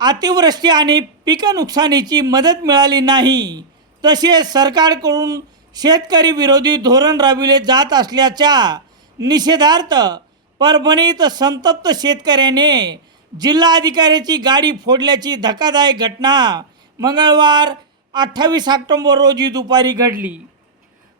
अतिवृष्टी आणि पीक नुकसानीची मदत मिळाली नाही. तसेच सरकारकडून शेतकरी विरोधी धोरण राबविले जात असल्याच्या निषेधार्थ परभणीत संतप्त शेतकऱ्याने जिल्हाधिकाऱ्याची गाडी फोडल्याची धक्कादायक घटना मंगळवार अठ्ठावीस ऑक्टोंबर रोजी दुपारी घडली.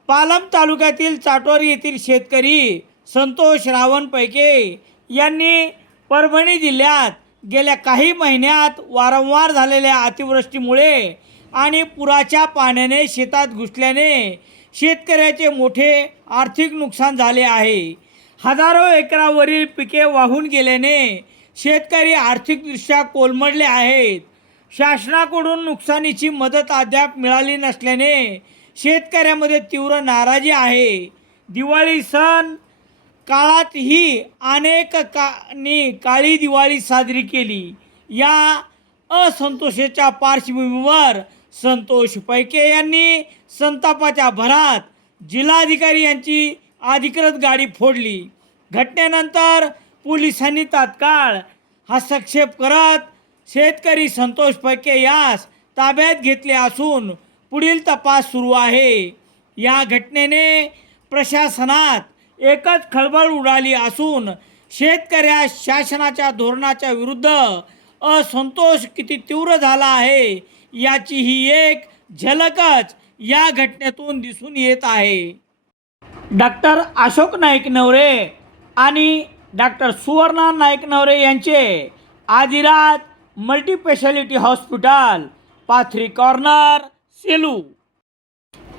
पालम तालुक्यातील चाटोरी येथील शेतकरी संतोष रावण पैके यांनी परभणी जिल्ह्यात गेल्या काही महिन्यात वारंवार झालेल्या अतिवृष्टीमुळे आणि पुराच्या पाण्याने शेतात घुसल्याने शेतकऱ्याचे मोठे आर्थिक नुकसान झाले आहे. हजारो एकरावरील पिके वाहून गेल्याने शेतकरी आर्थिकदृष्ट्या कोलमडले आहेत. शासनाकडून नुकसानीची मदत अद्याप मिळाली नसल्याने शेतकऱ्यामध्ये तीव्र नाराजी आहे. दिवाळी सण काळात ही अनेक कानी काळी दिवाळी साजरी केली. या असंतोषाच्या पार्श्वभूमीवर संतोष पैके यांनी संतापाच्या भरात जिल्हाधिकारी यांची अधिकृत गाडी फोडली. घटनेनंतर पोलिसांनी तात्काळ हस्तक्षेप करत शेतकरी संतोष पैके यास ताब्यात घेतले असून पुढील तपास सुरू आहे. या घटनेने प्रशासनात एकच खळबळ उडाली असून शेतकऱ्या शासनाच्या धोरणाच्या विरुद्ध असंतोष किती तीव्र झाला आहे याची ही एक झलकच या घटनेतून दिसून येत आहे. डॉक्टर अशोक नाईक नवरे आणि डॉक्टर सुवर्णा नाईक नवरे यांचे Adirat multispeciality hospital Pathri corner Selu.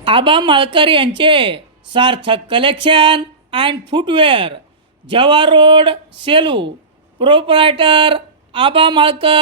Aba Malkar यांचे Sarthak collection and footwear Jawahar road Selu proprietor Aba Malkar